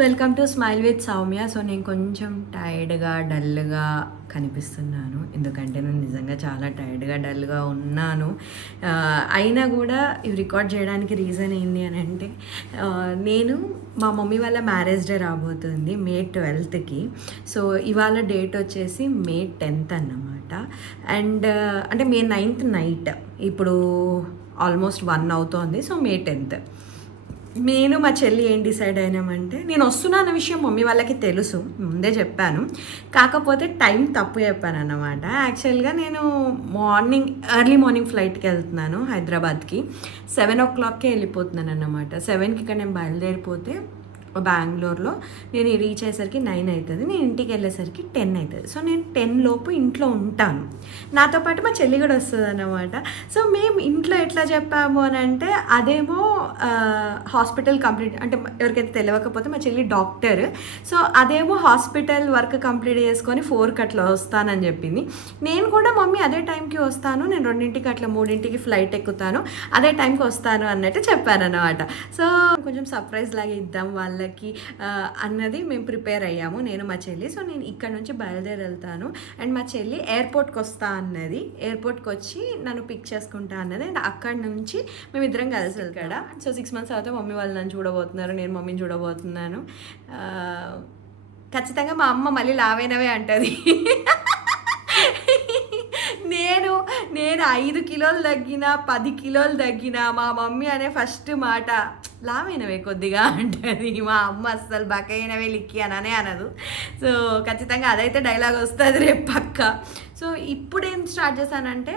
Welcome to smile with Soumya. So నేను కొంచెం టైర్డ్గా డల్గా కనిపిస్తున్నాను. ఎందుకంటే నేను నిజంగా చాలా టైర్డ్గా డల్గా ఉన్నాను. అయినా కూడా ఇవి రికార్డ్ చేయడానికి రీజన్ ఏంటి అని అంటే నేను మా మమ్మీ వాళ్ళ మ్యారేజ్ డే రాబోతుంది మే ట్వెల్త్కి. సో ఇవాళ డేట్ వచ్చేసి మే టెన్త్ అన్నమాట. అండ్ అంటే మే నైన్త్ నైట్. ఇప్పుడు ఆల్మోస్ట్ వన్ అవుతోంది. So May tenth. నేను మా చెల్లి ఏం డిసైడ్ అయినామంటే నేను వస్తున్నా అన్న విషయం మమ్మీ వాళ్ళకి తెలుసు ముందే చెప్పాను. కాకపోతే టైం తప్పు చెప్పాను అన్నమాట యాక్చువల్గా నేను మార్నింగ్ ఎర్లీ మార్నింగ్ ఫ్లైట్కి వెళ్తున్నాను హైదరాబాద్కి. సెవెన్ ఓ క్లాక్కే వెళ్ళిపోతున్నాను అన్నమాట సెవెన్కి ఇక్కడ నేను బయలుదేరిపోతే బెంగళూరులో. నేను రీచ్ అయ్యేసరికి నైన్ అవుతుంది నేను ఇంటికి వెళ్ళేసరికి టెన్ అవుతుంది సో నేను టెన్ లోపు ఇంట్లో ఉంటాను. నాతో పాటు మా చెల్లి కూడా వస్తుంది అన్నమాట సో మేము ఇంట్లో ఎట్లా చెప్పాము అని అంటే అదేమో హాస్పిటల్ కంప్లీట్ అంటే ఎవరికైతే తెలియకపోతే మా చెల్లి డాక్టర్ సో అదేమో హాస్పిటల్ వర్క్ కంప్లీట్ చేసుకొని ఫోర్కి అట్లా వస్తానని చెప్పింది. నేను కూడా మమ్మీ అదే టైంకి వస్తాను. నేను రెండింటికి అట్లా మూడింటికి ఫ్లైట్ ఎక్కుతాను. అదే టైంకి వస్తాను అన్నట్టు చెప్పాను అనమాట సో కొంచెం సర్ప్రైజ్ లాగా ఇద్దాం వాళ్ళకి అన్నది మేము ప్రిపేర్ అయ్యాము. నేను మా చెల్లి. సో నేను ఇక్కడ నుంచి బయలుదేరి వెళ్తాను అండ్ మా చెల్లి ఎయిర్పోర్ట్కి వస్తా అన్నది. ఎయిర్పోర్ట్కి వచ్చి నన్ను పిక్ చేసుకుంటా అన్నది. అండ్ అక్కడ నుంచి మేము ఇద్దరం కలిసి వెళ్తాడా సో సిక్స్ మంత్స్ తర్వాత మమ్మీ వాళ్ళు నన్ను చూడబోతున్నారు. నేను మమ్మీని చూడబోతున్నాను. ఖచ్చితంగా మా అమ్మ మళ్ళీ లావైనవే అంటది. నేను నేను ఐదు కిలోలు తగ్గినా పది కిలోలు తగ్గినా మా మమ్మీ అనే ఫస్ట్ మాట. లావైనవే కొద్దిగా అంటది మా అమ్మ అస్సలు బకైనవే లిక్కి అననే అనదు. సో ఖచ్చితంగా అదైతే డైలాగ్ వస్తుంది రేపు పక్క. సో ఇప్పుడేం స్టార్ట్ చేశానంటే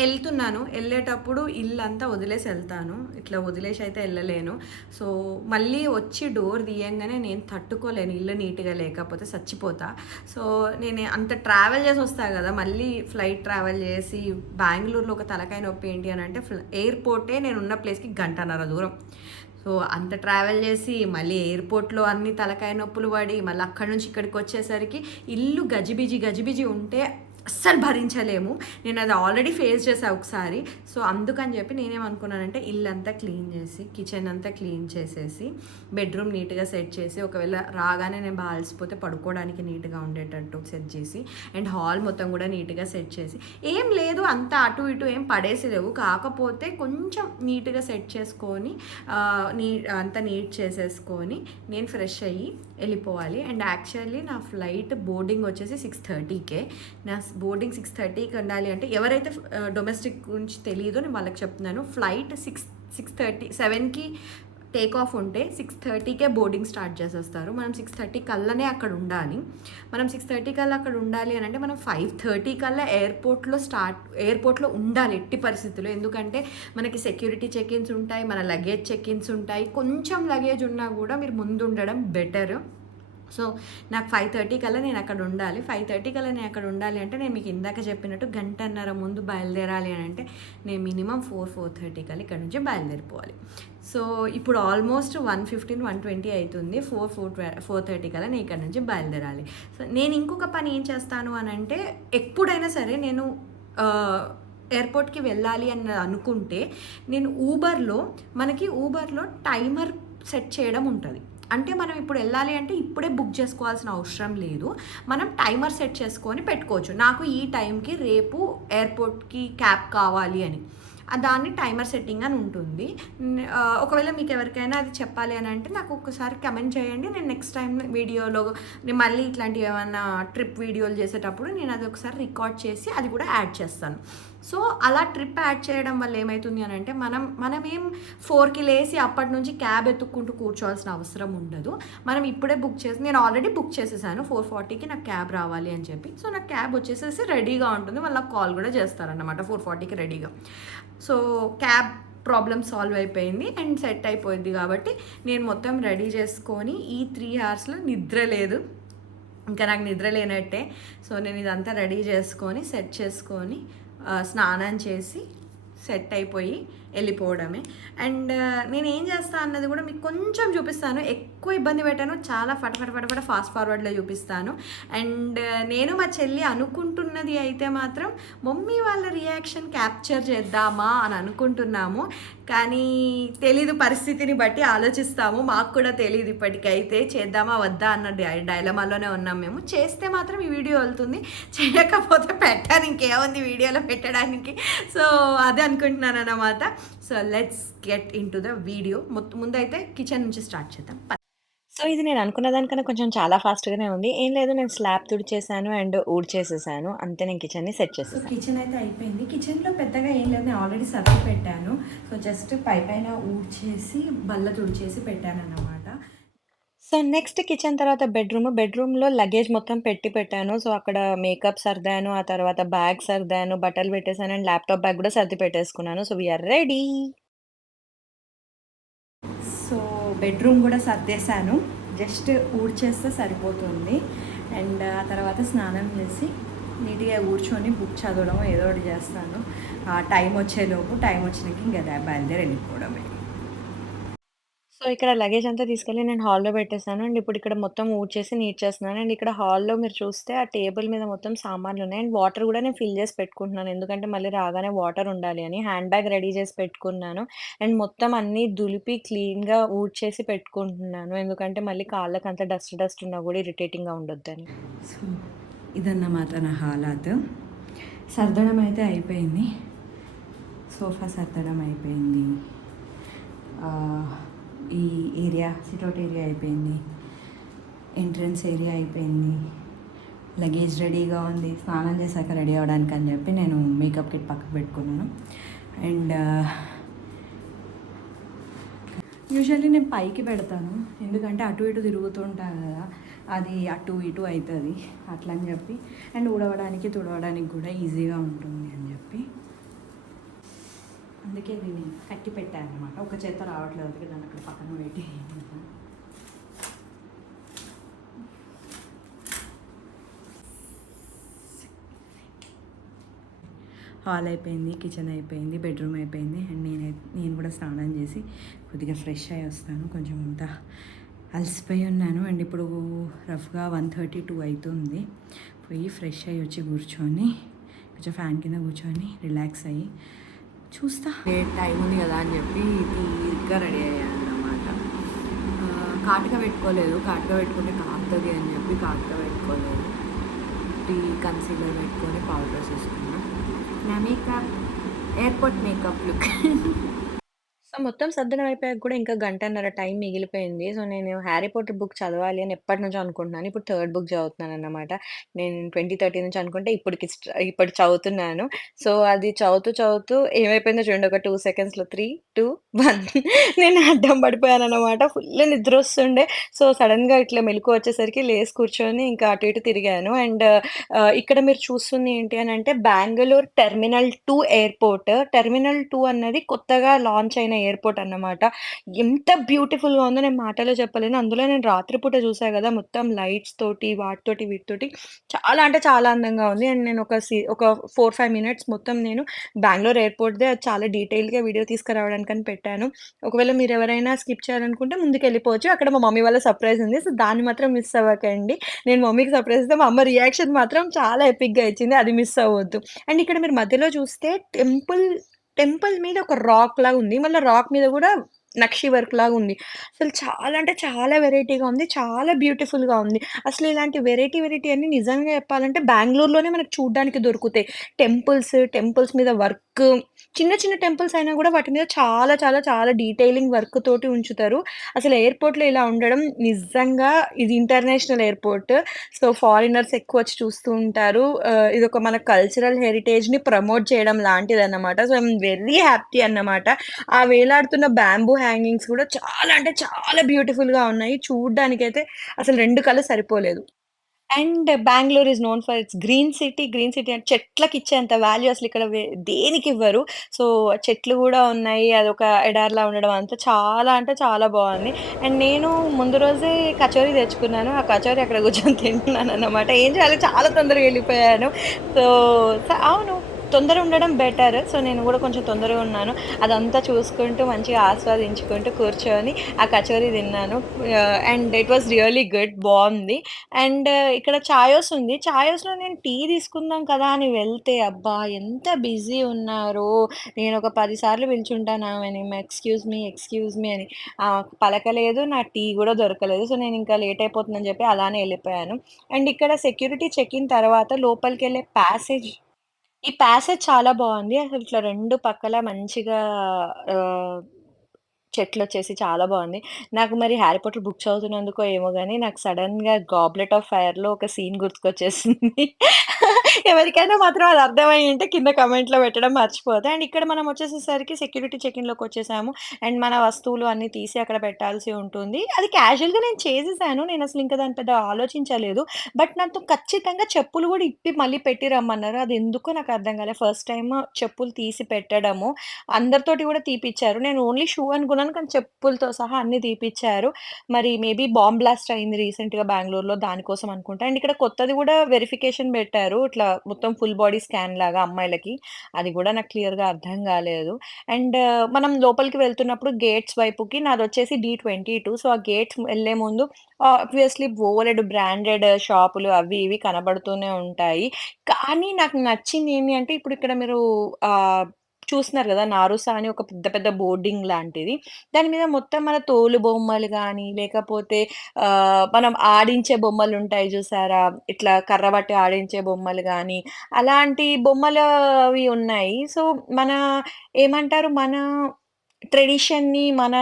వెళ్తున్నాను. వెళ్ళేటప్పుడు ఇల్లు అంతా వదిలేసి వెళ్తాను. ఇట్లా వదిలేసి అయితే వెళ్ళలేను. సో మళ్ళీ వచ్చి డోర్ తీయంగానే నేను తట్టుకోలేను. ఇల్లు నీట్గా లేకపోతే చచ్చిపోతా. సో నేను అంత ట్రావెల్ చేసి వస్తా కదా మళ్ళీ ఫ్లైట్ ట్రావెల్ చేసి బెంగళూరులో ఒక తలకాయ నొప్పి ఏంటి అని అంటే ఫ్ల- ఎయిర్పోర్టే నేను ఉన్న ప్లేస్కి గంటన్నర దూరం. సో అంత ట్రావెల్ చేసి మళ్ళీ ఎయిర్పోర్ట్లో అన్ని తలకాయ నొప్పులు పడి మళ్ళీ అక్కడి నుంచి ఇక్కడికి వచ్చేసరికి ఇల్లు గజిబిజి గజిబిజి ఉంటే అస్సలు భరించలేము. నేను అది ఆల్రెడీ ఫేస్ చేసా ఒకసారి. సో అందుకని చెప్పి నేనేమనుకున్నానంటే ఇల్లు అంతా క్లీన్ చేసి కిచెన్ అంతా క్లీన్ చేసేసి బెడ్రూమ్ నీట్గా సెట్ చేసి ఒకవేళ రాగానే నేను బాగా అలసిపోతే పడుకోవడానికి నీట్గా ఉండేటట్టు సెట్ చేసి అండ్ హాల్ మొత్తం కూడా నీట్గా సెట్ చేసి ఏం లేదు అంత అటు ఇటు ఏం పడేసి లేవు. కాకపోతే కొంచెం నీట్గా సెట్ చేసుకొని నీ అంతా నీట్ చేసేసుకొని నేను ఫ్రెష్ అయ్యి వెళ్ళిపోవాలి. అండ్ యాక్చువల్లీ నా ఫ్లైట్ బోర్డింగ్ వచ్చేసి సిక్స్ థర్టీకే నా బోర్డింగ్ సిక్స్ థర్టీకి ఉండాలి అంటే ఎవరైతే డొమెస్టిక్ గురించి తెలియదో నేను వాళ్ళకి చెప్తున్నాను. ఫ్లైట్ సిక్స్ సిక్స్ థర్టీ సెవెన్కి టేక్ ఆఫ్ ఉంటే సిక్స్ థర్టీకే బోర్డింగ్ స్టార్ట్ చేసేస్తారు. మనం సిక్స్ థర్టీ కల్లానే అక్కడ ఉండాలి. మనం సిక్స్ థర్టీ కల్లా అక్కడ ఉండాలి అని అంటే మనం ఫైవ్ థర్టీ కల్లా ఎయిర్పోర్ట్లో స్టార్ట్ ఎయిర్పోర్ట్లో ఉండాలి ఎట్టి పరిస్థితుల్లో. ఎందుకంటే మనకి సెక్యూరిటీ చెక్ ఇన్స్ ఉంటాయి మన లగేజ్ చెక్ ఇన్స్ ఉంటాయి. కొంచెం లగేజ్ ఉన్నా కూడా మీరు ముందు ఉండడం బెటర్ సో నాకు ఫైవ్ థర్టీ కల్లా నేను అక్కడ ఉండాలి. ఫైవ్ థర్టీ కల్లా నేను అక్కడ ఉండాలి అంటే నేను మీకు ఇందాక చెప్పినట్టు గంటన్నర ముందు బయలుదేరాలి అని అంటే నేను మినిమం ఫోర్ ఫోర్ థర్టీ కల్లా ఇక్కడ నుంచి బయలుదేరిపోవాలి. సో ఇప్పుడు almost one fifteen one twenty అవుతుంది ఫోర్ ఫోర్ ఫోర్ థర్టీ కల్లా నేను ఇక్కడ నుంచి బయలుదేరాలి. సో నేను ఇంకొక పని ఏం చేస్తాను అని అంటే ఎప్పుడైనా సరే నేను ఎయిర్పోర్ట్కి వెళ్ళాలి అని అనుకుంటే నేను ఊబర్లో మనకి ఊబర్లో టైమర్ సెట్ చేయడం ఉంటుంది. అంటే మనం ఇప్పుడు వెళ్ళాలి అంటే ఇప్పుడే బుక్ చేసుకోవాల్సిన అవసరం లేదు. మనం టైమర్ సెట్ చేసుకొని పెట్టుకోవచ్చు. నాకు ఈ టైంకి రేపు ఎయిర్పోర్ట్కి క్యాబ్ కావాలి అని. దాన్ని టైమర్ సెట్టింగ్ అని ఉంటుంది. ఒకవేళ మీకు ఎవరికైనా అది చెప్పాలి అని అంటే నాకు ఒకసారి కమెంట్ చేయండి. నేను నెక్స్ట్ టైం వీడియోలో నేను మళ్ళీ ఇట్లాంటివి ఏమైనా ట్రిప్ వీడియోలు చేసేటప్పుడు నేను అది ఒకసారి రికార్డ్ చేసి అది కూడా యాడ్ చేస్తాను. సో అలా ట్రిప్ యాడ్ చేయడం వల్ల ఏమవుతుంది అని అంటే మనం మనం ఏం ఫోర్కి లేసి అప్పటి నుంచి క్యాబ్ ఎత్తుక్కుంటూ కూర్చోవాల్సిన అవసరం ఉండదు. మనం ఇప్పుడే బుక్ చేసి నేను ఆల్రెడీ బుక్ చేసేసాను ఫోర్ ఫార్టీకి నాకు క్యాబ్ రావాలి అని చెప్పి. సో నాకు క్యాబ్ వచ్చేసేసి రెడీగా ఉంటుంది. మళ్ళీ కాల్ కూడా చేస్తారన్నమాట ఫోర్ ఫార్టీకి రెడీగా. సో క్యాబ్ ప్రాబ్లమ్ సాల్వ్ అయిపోయింది అండ్ సెట్ అయిపోయింది కాబట్టి నేను మొత్తం రెడీ చేసుకొని ఈ త్రీ అవర్స్లో నిద్ర లేదు. ఇంకా నాకు నిద్ర లేనట్టే. సో నేను ఇదంతా రెడీ చేసుకొని సెట్ చేసుకొని స్నానం చేసి సెట్ అయిపోయి వెళ్ళిపోవడమే. అండ్ నేను ఏం చేస్తాను అన్నది కూడా మీకు కొంచెం చూపిస్తాను. ఎక్కువ ఇబ్బంది పెట్టాను. చాలా ఫటఫట ఫటఫట ఫాస్ట్ ఫార్వర్డ్లో చూపిస్తాను. అండ్ నేను మా చెల్లి అనుకుంటున్నది అయితే మాత్రం మమ్మీ వాళ్ళ రియాక్షన్ క్యాప్చర్ చేద్దామా అని అనుకుంటున్నాము. కానీ తెలీదు పరిస్థితిని బట్టి ఆలోచిస్తాము. మాకు కూడా తెలియదు ఇప్పటికైతే. చేద్దామా వద్దా అన్న డైలమాలోనే ఉన్నాం మేము. చేస్తే మాత్రం ఈ వీడియో వెళ్తుంది. చేయకపోతే పెట్టాను. ఇంకేముంది? వీడియోలో పెట్టడానికి. సో అదే అనుకుంటున్నాను అన్నమాట so let's get in to the video ముందైతే కిచెన్ నుంచి స్టార్ట్ చేద్దాం సో ఇది నేను అనుకున్న దానికన్నా కొంచెం చాలా ఫాస్ట్‌గానే ఉంది. ఏం లేదు నేను స్లాబ్ తుడిచేసాను అండ్ ఊడ్చేసేసాను. అంతే నేను కిచెన్‌ని సెట్ చేసేసాను. కిచెన్ అయితే అయిపోయింది కిచెన్లో పెద్దగా ఏం లేదు నేను ఆల్రెడీ సర్ది పెట్టాను సో జస్ట్ పై పైన ఊడ్చేసి బల్ల తుడిచేసి పెట్టాను అన్నమాట సో నెక్స్ట్ కిచెన్ తర్వాత బెడ్‌రూమ్. బెడ్‌రూమ్‌లో లగేజ్ మొత్తం పెట్టి పెట్టాను. సో అక్కడ మేకప్ సర్దాను. ఆ తర్వాత బ్యాగ్ సర్దాను. బట్టలు పెట్టేశాను అండ్ ల్యాప్‌టాప్ బ్యాగ్ కూడా సర్ది పెట్టేసుకున్నాను. So we are ready. So bedroom కూడా సర్దేశాను జస్ట్ ఊడ్చేస్తే సరిపోతుంది అండ్ ఆ తర్వాత స్నానం చేసి నీట్గా కూర్చొని బుక్ చదవడం ఏదో ఒకటి చేస్తాను టైం వచ్చేలోపు టైం వచ్చినాక ఇంకా బయలుదేరి వెళ్ళిపోవడమే సో ఇక్కడ లగేజ్ అంతా తీసుకెళ్ళి నేను హాల్‌లో పెట్టేసాను. అండ్ ఇప్పుడు ఇక్కడ మొత్తం ఊడ్చేసి నీట్ చేస్తున్నాను. అండ్ ఇక్కడ హాల్‌లో మీరు చూస్తే ఆ టేబుల్ మీద మొత్తం సామాన్లున్నాయి. అండ్ వాటర్ కూడా నేను ఫిల్ చేసి పెట్టుకుంటున్నాను. ఎందుకంటే మళ్ళీ రాగానే వాటర్ ఉండాలి అని. హ్యాండ్ బ్యాగ్ రెడీ చేసి పెట్టుకున్నాను. అండ్ మొత్తం అన్నీ దులిపి క్లీన్‌గా ఊడ్చేసి పెట్టుకుంటున్నాను. ఎందుకంటే మళ్ళీ కాళ్ళకంతా డస్ట్ డస్ట్ ఉన్నా కూడా ఇరిటేటింగ్‌గా ఉండొద్దని. సో ఇదన్నమాట నా హాలాత్ సర్దడం అయితే అయిపోయింది సోఫా సర్దడం అయిపోయింది ఈ ఏరియా సిటౌట్ ఏరియా అయిపోయింది. ఎంట్రన్స్ ఏరియా అయిపోయింది. లగేజ్ రెడీగా ఉంది. స్నానం చేశాక రెడీ అవ్వడానికి అని చెప్పి నేను మేకప్ కిట్ పక్కకు పెట్టుకున్నాను. అండ్ యూజువల్లీ uh, నేను పైకి పెడతాను. ఎందుకంటే అటు ఇటు తిరుగుతుంటాను కదా. అది అటు ఇటు అవుతుంది అట్లా అని చెప్పి. అండ్ ఊడవడానికి తుడవడానికి కూడా ఈజీగా ఉంటుంది అని చెప్పి. అందుకే దీన్ని కట్టి పెట్టాను అనమాట ఒక చేత రావట్లేదు అందుకే దాన్ని అక్కడ పక్కన పెట్టి హాల్ అయిపోయింది కిచెన్ అయిపోయింది బెడ్రూమ్ అయిపోయింది అండ్ నేను నేను కూడా స్నానం చేసి కొద్దిగా ఫ్రెష్ అయ్యి వస్తాను. కొంచెం అంతా అలసిపోయి ఉన్నాను. అండ్ ఇప్పుడు రఫ్గా వన్ థర్టీ టూ అవుతుంది పోయి ఫ్రెష్ అయ్యి వచ్చి కూర్చొని కొంచెం ఫ్యాన్ కింద కూర్చొని రిలాక్స్ అయ్యి చూస్తా. టైం ఉంది కదా అని చెప్పి తీరిగ్గా రెడీ అయ్యాను అన్నమాట కాటుక పెట్టుకోలేదు. కాటుక పెట్టుకుంటే కాపుతుంది అని చెప్పి కాటుక పెట్టుకోలేదు. టీ కన్సీలర్ పెట్టుకొని పౌడర్ వేసుకున్నాను నా makeup airport makeup look so మొత్తం సర్దడం అయిపోయాక కూడా ఇంకా గంటన్నర టైం మిగిలిపోయింది. సో నేను 'హ్యారీ పాటర్' బుక్ చదవాలి అని ఎప్పటినుంచో అనుకుంటున్నాను. ఇప్పుడు థర్డ్ బుక్ చదువుతున్నానన్నమాట. నేను 2013 నుంచి అనుకుంటే ఇప్పటికి స్ట్ ఇప్పుడు చదువుతున్నాను. సో అది చదువుతూ చదువుతూ ఏమైపోయిందో చూడండి ఒక 2 సెకండ్స్‌లో 3, 2, 1 నేను అడ్డం పడిపోయానన్నమాట. ఫుల్ నిద్రొస్తుండే. సో సడెన్‌గా ఇట్లా మెలుకువ వచ్చేసరికి లేసి కూర్చొని ఇంకా అటు ఇటు తిరిగాను. అండ్ ఆహ్, ఇక్కడ మీరు చూస్తుంది ఏంటి అనంటే బెంగుళూరు టెర్మినల్ 2 ఎయిర్‌పోర్ట్. టెర్మినల్ 2 అన్నది కొత్తగా లాంచ్ అయిన ఎయిర్‌పోర్ట్ అన్నమాట. ఎంత బ్యూటిఫుల్‌గా ఉందో నేను మాటలో చెప్పలేను. అందులో నేను రాత్రిపూట చూసా కదా మొత్తం లైట్స్ తోటి, వాటితోటి, వీటితోటి చాలా అంటే చాలా అందంగా ఉంది. అండ్ నేను ఒక సి ఒక 4, 5 మినిట్స్ మొత్తం నేను బెంగళూరు ఎయిర్‌పోర్ట్‌దే అది చాలా డీటెయిల్‌గా వీడియో తీసుకురావడానికని పెట్టాను. ఒకవేళ మీరు ఎవరైనా స్కిప్ చేయాలనుకుంటే ముందుకు వెళ్ళిపోవచ్చు అక్కడ మా మమ్మీ వాళ్ళ సర్ప్రైజ్ ఉంది. సో దాన్ని మాత్రం మిస్ అవ్వకండి. నేను మమ్మీకి సర్ప్రైజ్ ఇస్తే మా అమ్మ రియాక్షన్ మాత్రం చాలా ఎపిక్‌గా ఇచ్చింది. అది మిస్ అవ్వద్దు. అండ్ ఇక్కడ మీరు మధ్యలో చూస్తే టెంపుల్ టెంపుల్ మీద ఒక రాక్ లాగా ఉంది. మళ్ళా రాక్ మీద గూడా నక్షి వర్క్ లాగా ఉంది. అసలు చాలా అంటే చాలా వెరైటీగా ఉంది. చాలా బ్యూటిఫుల్‌గా ఉంది. అసలు ఇలాంటి వెరైటీ వెరైటీ అన్నీ నిజంగా చెప్పాలంటే బెంగళూరులోనే మనకు చూడడానికి దొరుకుతాయి. టెంపుల్స్, టెంపుల్స్ మీద వర్క్ చిన్న చిన్న టెంపుల్స్ అయినా కూడా వాటి మీద చాలా చాలా చాలా డీటెయిలింగ్ వర్క్ తోటి ఉంచుతారు. అసలు ఎయిర్‌పోర్ట్‌లో ఇలా ఉండడం నిజంగా ఇది ఇంటర్నేషనల్ ఎయిర్‌పోర్ట్. సో ఫారినర్స్ ఎక్కువ వచ్చి చూస్తూ ఉంటారు. ఇది ఒక మన కల్చరల్ హెరిటేజ్‌ని ప్రమోట్ చేయడం లాంటిది అన్నమాట సో ఐఎమ్ వెరీ హ్యాపీ అన్నమాట. ఆ వేలాడుతున్న బ్యాంబూ హ్యాంగింగ్స్ కూడా చాలా అంటే చాలా బ్యూటిఫుల్‌గా ఉన్నాయి. చూడ్డానికైతే అసలు రెండు కళ్ళు సరిపోలేదు. And Bengaluru is known for its green city. Green city అంటే చెట్లకిచ్చేంత వాల్యూ అసలు ఇక్కడ దేనికి ఇవ్వరు సో చెట్లు కూడా ఉన్నాయి. అదొక ఎడార్లా ఉండడం అంతా చాలా అంటే చాలా బాగుంది అండ్ నేను ముందు రోజే కచోరీ తెచ్చుకున్నాను. ఆ కచోరీ అక్కడ కూర్చొని తింటున్నాను అనమాట ఏం చేయాలి చాలా తొందరగా వెళ్ళిపోయాను సో అవును. తొందర ఉండడం బెటర్ సో నేను కూడా కొంచెం తొందరగా ఉన్నాను. అదంతా చూసుకుంటూ మంచిగా ఆస్వాదించుకుంటూ కూర్చొని ఆ కచోరీ తిన్నాను. And it was really good బాగుంది. అండ్ uh, ఇక్కడ చాయోస్ ఉంది. చాయోస్లో నేను టీ తీసుకుందాం కదా అని వెళ్తే అబ్బా ఎంత బిజీ ఉన్నారు. నేను ఒక పదిసార్లు పిలుచుంటాను ఆమెని. ఎక్స్క్యూజ్ మీ ఎక్స్క్యూజ్ మీ అని. పలకలేదు. నా టీ కూడా దొరకలేదు. సో నేను ఇంకా లేట్ అయిపోతుందని చెప్పి అలానే వెళ్ళిపోయాను. అండ్ ఇక్కడ సెక్యూరిటీ చెక్ ఇన్ తర్వాత లోపలికి వెళ్ళే ప్యాసేజ్ ఈ ప్యాసేజ్ చాలా బాగుంది అసలు ఇట్లా రెండు పక్కల మంచిగా ఆహ్, చెట్లొచ్చేసి చాలా బాగుంది. నాకు మరి 'హ్యారీ పాటర్' బుక్ చదువుతున్నందుకో ఏమో గాని నాకు సడెన్‌గా 'గాబ్లెట్ ఆఫ్ ఫైర్‌లో' ఒక సీన్ గుర్తుకొచ్చేసింది. ఎవరికైనా మాత్రం అది అర్థమయ్యి ఉంటే కింద కమెంట్లో పెట్టడం మర్చిపోతే అండ్ ఇక్కడ మనం వచ్చేసేసరికి సెక్యూరిటీ చెకింగ్లోకి వచ్చేసాము అండ్ మన వస్తువులు అన్నీ తీసి అక్కడ పెట్టాల్సి ఉంటుంది. అది క్యాజువల్‌గా నేను చేసేసాను. నేను అసలు ఇంకా దాని పెద్ద ఆలోచించలేదు. బట్ నాతో ఖచ్చితంగా చెప్పులు కూడా ఇప్పి మళ్ళీ పెట్టి రమ్మన్నారు. అది ఎందుకో నాకు అర్థం కాలే. ఫస్ట్ టైం చెప్పులు తీసి పెట్టడము. అందరితోటి కూడా తీపిచ్చారు. నేను ఓన్లీ షూ అనుకున్నాను. కానీ చెప్పులతో సహా అన్ని తీపిచ్చారు. మరి మేబీ బాంబ్ బ్లాస్ట్ అయింది రీసెంట్‌గా బెంగళూరులో దానికోసం అనుకుంటా. అండ్ ఇక్కడ కొత్తది కూడా వెరిఫికేషన్ పెట్టారు. ఇట్లా మొత్తం ఫుల్ బాడీ స్కాన్ లాగా అమ్మాయిలకి. అది కూడా నాకు క్లియర్‌గా అర్థం కాలేదు. అండ్ మనం లోపలికి వెళ్తున్నప్పుడు గేట్స్ వైపుకి నాది వచ్చేసి డి ట్వంటీ టూ సో, ఆ గేట్స్ వెళ్ళే ముందు ఆబ్వియస్‌లీ బోలెడు బ్రాండెడ్ షాపులు అవి ఇవి కనబడుతూనే ఉంటాయి. కానీ నాకు నచ్చింది ఏంటి అంటే ఇప్పుడు ఇక్కడ మీరు చూస్తున్నారు కదా నారుసా అని ఒక పెద్ద పెద్ద బోర్డింగ్ లాంటిది. దాని మీద మొత్తం మన తోలు బొమ్మలు కానీ లేకపోతే మనం ఆడించే బొమ్మలు ఉంటాయి చూసారా? ఇట్లా కర్ర బట్టి ఆడించే బొమ్మలు కానీ అలాంటి బొమ్మలు అవి ఉన్నాయి. సో, మన ఏమంటారు మన ట్రెడిషన్‌ని, మన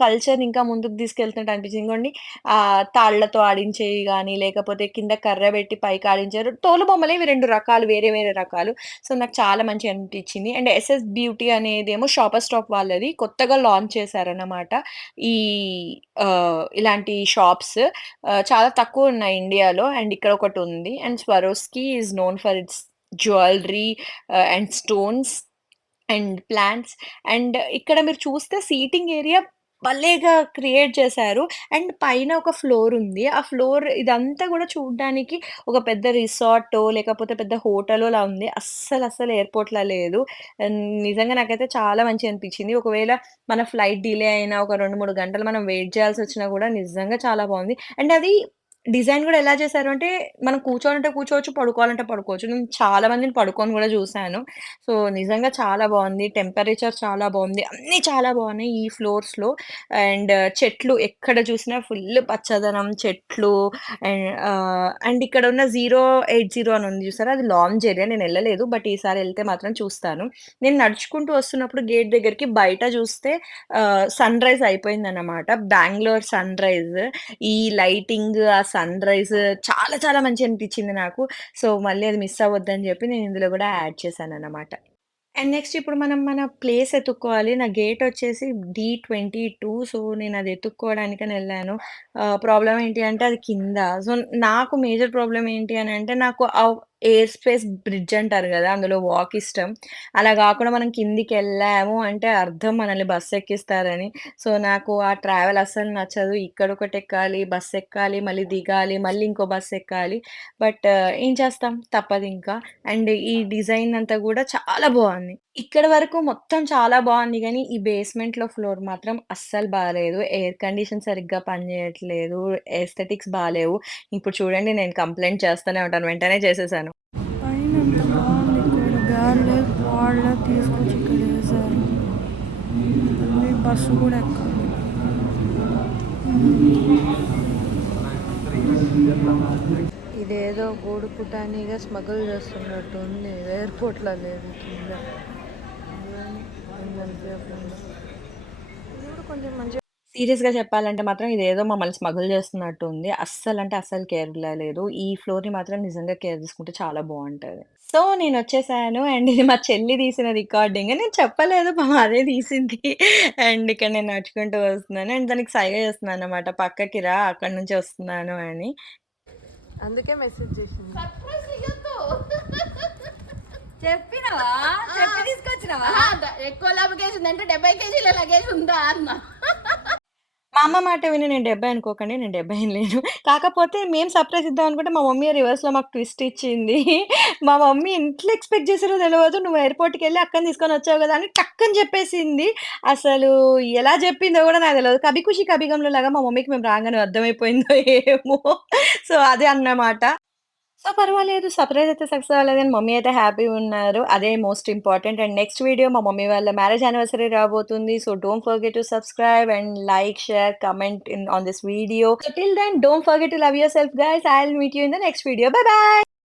కల్చర్‌ని ఇంకా ముందుకు తీసుకెళ్తున్నట్టు అనిపించింది. ఇంగోండి ఆహ్, తాళ్ళతో ఆడించేవి గానీ, లేకపోతే కింద కర్ర పెట్టి పైకి ఆడించారు. తోలు బొమ్మలే ఇవి 2 రకాలు వేరే వేరే రకాలు. సో, నాకు చాలా మంచిగా అనిపించింది. అండ్ 'ఎస్ఎస్ బ్యూటీ' అనేదేమో షాపర్ స్టాప్ వాళ్ళది. కొత్తగా లాంచ్ చేశారన్నమాట. ఈ ఆహ్, ఇలాంటి షాప్స్ ఆహ్, చాలా తక్కువున్నాయి ఇండియాలో. అండ్ ఇక్కడ ఒకటుంది. And Swarovski is known for its jewellery ah, and stones and plants. And ఇక్కడ మీరు చూస్తే సీటింగ్ ఏరియా భలేగా క్రియేట్ చేశారు. అండ్ పైన ఒక ఫ్లోర్ ఉంది. ఆ ఫ్లోర్ ఇదంతా గూడా చూడ్డానికి ఒక పెద్ద రిసార్టో, లేకపోతే పెద్ద హోటలో లా ఉంది. అస్సలు, అస్సలు ఎయిర్‌పోర్ట్‌లా లేదు. ఆహ్, నిజంగా నాకైతే చాలా మంచిగా అనిపించింది. ఒకవేళ మన ఫ్లైట్ డిలే అయినా ఒక 2, 3 గంటలు మనం వెయిట్ చేయాల్సొచ్చినా గూడా నిజంగా చాలా బావుంది. అండ్ అది డిజైన్ గూడా ఎలా చేశారు అంటే, మనం కూర్చోవాలంటే కూర్చోవచ్చు, పడుకోవాలంటే పడుకోవచ్చు. నేను చాలా మందిని పడుకొని గూడా చూశాను సో, నిజంగా చాలా బావుంది. టెంపరేచర్ చాలా బావుంది. అన్నీ చాలా బావున్నాయి ఈ ఫ్లోర్స్‌లో. అండ్ చెట్లు ఎక్కడ చూసినా ఫుల్ పచ్చదనం, చెట్లు అండ్ ఆహ్, అండ్ ఇక్కడ ఉన్న 080 అని ఉంది చూసారా? అది లాంజ్ ఏరియా. నేను వెళ్ళలేదు బట్ ఈసారి ఎళ్తే మాత్రం చూస్తాను. నేను నడుచుకుంటూ వస్తున్నప్పుడు గేట్ దగ్గరికి బయట చూస్తే ఆహ్, సన్‌రైజ్ అయిపోయిందన్నమాట. బెంగుళూరు సన్‌రైజ్. ఈ లైటింగ్, ఆ సన్ రైస్ చాలా చాలా మంచిగా అనిపించింది నాకు. సో, మళ్ళీ అది మిస్ అవ్వద్దని చెప్పి నేను ఇందులో కూడా యాడ్ చేశానన్నమాట. అండ్ నెక్స్ట్ ఇప్పుడు మనం మన ప్లేస్ ఎతుక్కోవాలి. నా గేట్ వచ్చేసి డి22. సో, నేను అది ఎళ్ళాను. వెళ్ళాను ప్రాబ్లం ఏంటి అంటే అది కింద. సో, నాకు మేజర్ ప్రాబ్లం ఏంటి అని అంటే నాకు ఎయిర్ స్పేస్ బ్రిడ్జ్ అంటారు కదా అందులో వాక్ ఇష్టం. అలా కాకుండా మనం కిందికి వెళ్ళాము అంటే అర్థం మనల్ని బస్సు ఎక్కిస్తారని. సో, నాకు ఆ ట్రావెల్ అస్సలు నచ్చదు. ఇక్కడ ఒకటి ఎక్కాలి, బస్సు ఎక్కాలి మళ్ళీ దిగాలి, మళ్ళీ ఇంకో బస్ ఎక్కాలి. బట్ uh, ఏం చేస్తాం తప్పదు ఇంకా అండ్ ఈ డిజైన్ అంతా కూడా చాలా బాగుంది ఇక్కడ వరకు మొత్తం చాలా బాగుంది కానీ ఈ బేస్‌మెంట్‌లో ఫ్లోర్ మాత్రం అస్సలు బాగాలేదు ఎయిర్ కండిషన్ సరిగ్గా పనిచేయట్లేదు. ఎస్థెటిక్స్ బాగాలేవు ఇప్పుడు చూడండి నేను కంప్లైంట్ చేస్తూనే ఉంటాను. వెంటనే చేసేసాను. పైన ఇక్కడ. తీసుకొచ్చి ఇక్కడ వేశారు. బస్సు కూడా ఎక్కాలి. ఇదేదో గూడు పుటానీగా స్మగుల్ చేస్తున్నట్టు ఉంది. ఎయిర్పోర్ట్లో లేదు కింద. కొంచెం మంచిగా సీరియస్‌గా చెప్పాలంటే మాత్రం ఇదేదో మమ్మల్ని స్మగుల్ చేస్తున్నట్టు ఉంది. అస్సలంటే అస్సలు కేర్‌గా లేదు. ఈ ఫ్లోర్‌ని మాత్రం నిజంగా కేర్ తీసుకుంటే చాలా బావుంటది. సో, నేనొచ్చేసాను. అండ్ ఇది మా చెల్లి తీసిన రికార్డింగ్. నేను చెప్పలేదు పాపం అదే తీసింది. అండ్ ఇక్కడ నేను నడుచుకుంటూ వస్తున్నాను. అండ్ దానికి సైగ చేస్తున్నానన్నమాట. పక్కకి రా అక్కడి నుంచి వస్తున్నాను అని. అందుకే మెసేజ్ చేసింది చెప్పినవా? చెప్పి తీసుకొచ్చినవా? ఎక్కువ లగేజ్ ఉందంటే డెబ్బై కేజీల లగేజ్ ఉందా అన్న మా అమ్మ మాట విని నేను 70 అనుకోకండి. నేను 70 ఏం లేను. కాకపోతే మేము సర్ప్రైజ్ ఇద్దాం అనుకుంటే మా మమ్మీ రివర్స్‌లో మాకు ట్విస్ట్ ఇచ్చింది. మా మమ్మీ ఎట్లా ఎక్స్‌పెక్ట్ చేసారో తెలవదు. "నువ్వు ఎయిర్‌పోర్ట్‌కెళ్ళి అక్కని తీసుకొని వచ్చావు గదా!" అని టక్కని చెప్పేసింది. అసలు ఎలా చెప్పిందో గూడా నాకు తెలవదు. 'కభీ ఖుషీ కభీ గమ్‌లో' లాగా మా మమ్మీకి మేము రాంగానే అర్థమైపోయిందో ఏమో! సో, అదే అన్నమాట. సో, పర్వాలేదు సర్ప్రైజ్ అయితే సక్సెస్ అవ్వలేదు గానీ మమ్మీ అయితే హ్యాపీగున్నారు. అదే most important. And next video మా మమ్మీ వాళ్ళ మ్యారేజ్ యానివర్సరీ రాబోతుంది. So, don't forget to subscribe and like, share, comment in on this video. Till then don't forget to love yourself guys. I will meet you in the next video. Bye bye.